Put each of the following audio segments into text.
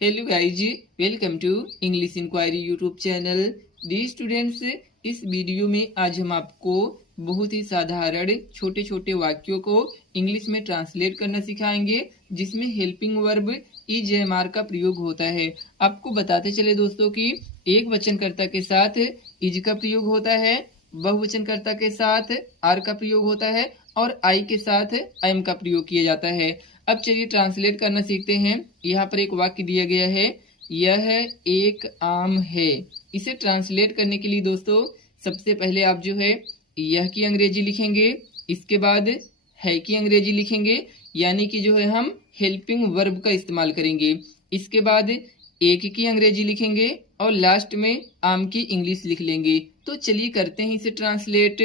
Hello guys, welcome to English Enquiry YouTube channel. Dear students, इस video में आज हम आपको बहुत ही साधारण छोटे छोटे वाक्यों को इंग्लिश में ट्रांसलेट करना सिखाएंगे, जिसमें हेल्पिंग वर्ब इज का प्रयोग होता है। आपको बताते चले दोस्तों कि एक वचनकर्ता के साथ इज का प्रयोग होता है, बहुवचनकर्ता के साथ आर का प्रयोग होता है और आई के साथ एम का प्रयोग किया जाता है। अब चलिए ट्रांसलेट करना सीखते हैं। यहाँ पर एक वाक्य दिया गया है, यह एक आम है। इसे ट्रांसलेट करने के लिए दोस्तों सबसे पहले आप जो है यह की अंग्रेजी लिखेंगे, इसके बाद है की अंग्रेजी लिखेंगे, यानी कि जो है हम हेल्पिंग वर्ब का इस्तेमाल करेंगे। इसके बाद एक की अंग्रेजी लिखेंगे और लास्ट में आम की इंग्लिश लिख लेंगे। तो चलिए करते हैं इसे ट्रांसलेट।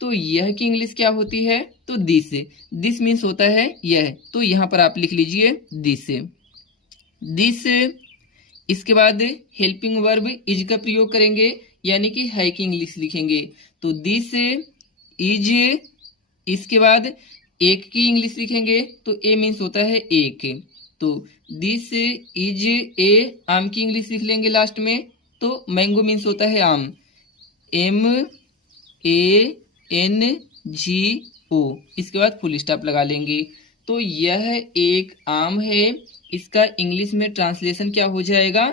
तो यह की इंग्लिश क्या होती है? तो दिस मीन्स होता है यह, तो यहाँ पर आप लिख लीजिए दिस। इसके बाद हेल्पिंग वर्ब इज का प्रयोग करेंगे, यानी कि है की इंग्लिश लिखेंगे। तो दिस इज। इसके बाद एक की इंग्लिश लिखेंगे, तो ए मीन्स होता है एक, तो दिस इज ए। आम की इंग्लिश लिख लेंगे लास्ट में, तो मैंगो मीन्स होता है आम, MANGO। इसके बाद फुल स्टॉप लगा लेंगे। तो यह एक आम है, इसका इंग्लिश में ट्रांसलेशन क्या हो जाएगा?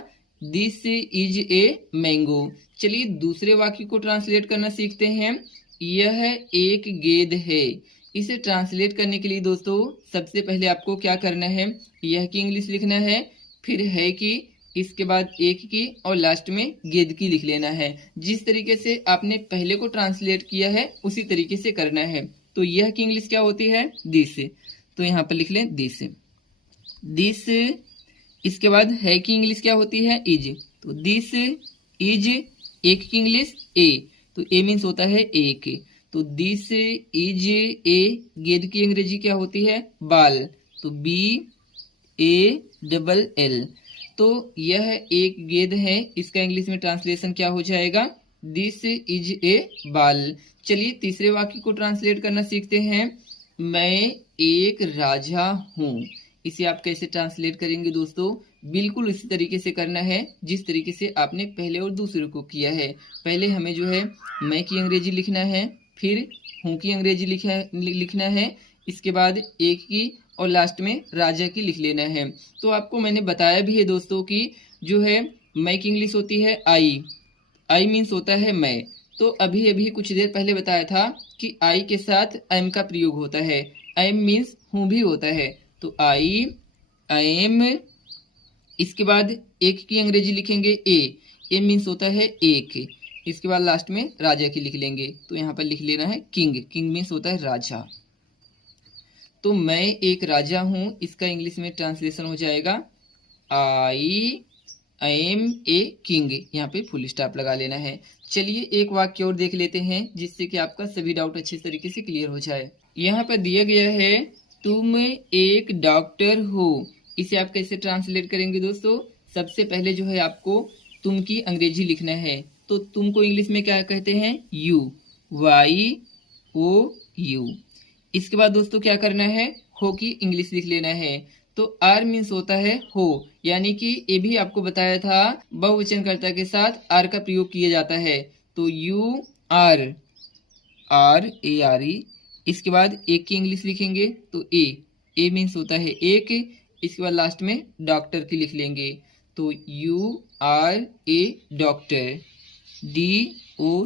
This is a mango. चलिए दूसरे वाक्य को ट्रांसलेट करना सीखते हैं। यह एक गेंद है। इसे ट्रांसलेट करने के लिए दोस्तों सबसे पहले आपको क्या करना है? यह की इंग्लिश लिखना है, फिर है की, इसके बाद एक की और लास्ट में गेंद की लिख लेना है। जिस तरीके से आपने पहले को ट्रांसलेट किया है उसी तरीके से करना है। तो यह की इंग्लिश क्या होती है? दिस। तो यहाँ पर लिख लें दिस। इसके बाद है की इंग्लिश क्या होती है? इज। तो दिस इज। एक की इंग्लिश ए, तो ए मीन्स होता है एक, तो दिस इज ए। गेंद की अंग्रेजी क्या होती है? बाल, तो BALL। तो यह एक गेंद है, इसका इंग्लिश में ट्रांसलेशन क्या हो जाएगा? दिस इज ए बाल। चलिए तीसरे वाक्य को ट्रांसलेट करना सीखते हैं। मैं एक राजा हूँ। इसे आप कैसे ट्रांसलेट करेंगे दोस्तों? बिल्कुल इसी तरीके से करना है जिस तरीके से आपने पहले और दूसरे को किया है। पहले हमें जो है मैं की अंग्रेजी लिखना है, फिर हूँ की अंग्रेजी लिखना है, इसके बाद एक की और लास्ट में राजा की लिख लेना है। तो आपको मैंने बताया भी है दोस्तों कि जो है मैं की इंग्लिश होती है आई मीन्स होता है मैं। तो अभी कुछ देर पहले बताया था कि आई के साथ एम का प्रयोग होता है, एम मीन्स हूँ भी होता है, तो आई एम। इसके बाद एक की अंग्रेजी लिखेंगे ए मीन्स होता है एक, इसके बाद लास्ट में राजा की लिख लेंगे। तो यहाँ पर लिख लेना है किंग मीन्स होता है राजा। तो मैं एक राजा हूं, इसका इंग्लिश में ट्रांसलेशन हो जाएगा आई एम ए किंग। यहाँ पे फुल स्टॉप लगा लेना है। चलिए एक वाक्य और देख लेते हैं जिससे कि आपका सभी डाउट अच्छे तरीके से क्लियर हो जाए। यहाँ पर दिया गया है तुम एक डॉक्टर हो। इसे आप कैसे ट्रांसलेट करेंगे दोस्तों? सबसे पहले जो है आपको तुम की अंग्रेजी लिखना है। तो तुम को इंग्लिश में क्या कहते हैं? YOU। इसके बाद दोस्तों क्या करना है? हो की इंग्लिश लिख लेना है। तो आर मीन्स होता है हो, यानी कि ये भी आपको बताया था बहुवचनकर्ता के साथ आर का प्रयोग किया जाता है। तो ARE। इसके बाद एक की इंग्लिश लिखेंगे, तो ए मीन्स होता है एक, इसके बाद लास्ट में डॉक्टर की लिख लेंगे। तो URA doctor, DOCTOR,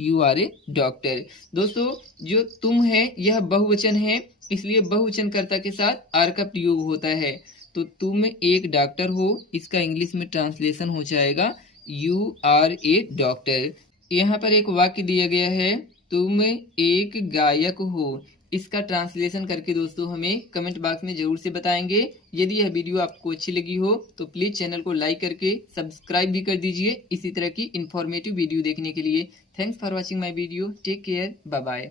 URA doctor. दोस्तों जो तुम है यह बहुवचन है, इसलिए बहुवचनकर्ता के साथ आर का प्रयोग होता है। तो तुम एक डॉक्टर हो, इसका इंग्लिश में ट्रांसलेशन हो जाएगा URA डॉक्टर। यहाँ पर एक वाक्य दिया गया है, तुम एक गायक हो। इसका ट्रांसलेशन करके दोस्तों हमें कमेंट बॉक्स में जरूर से बताएंगे। यदि यह वीडियो आपको अच्छी लगी हो तो प्लीज चैनल को लाइक करके सब्सक्राइब भी कर दीजिए इसी तरह की इंफॉर्मेटिव वीडियो देखने के लिए। Thanks for watching my video. Take care, bye bye.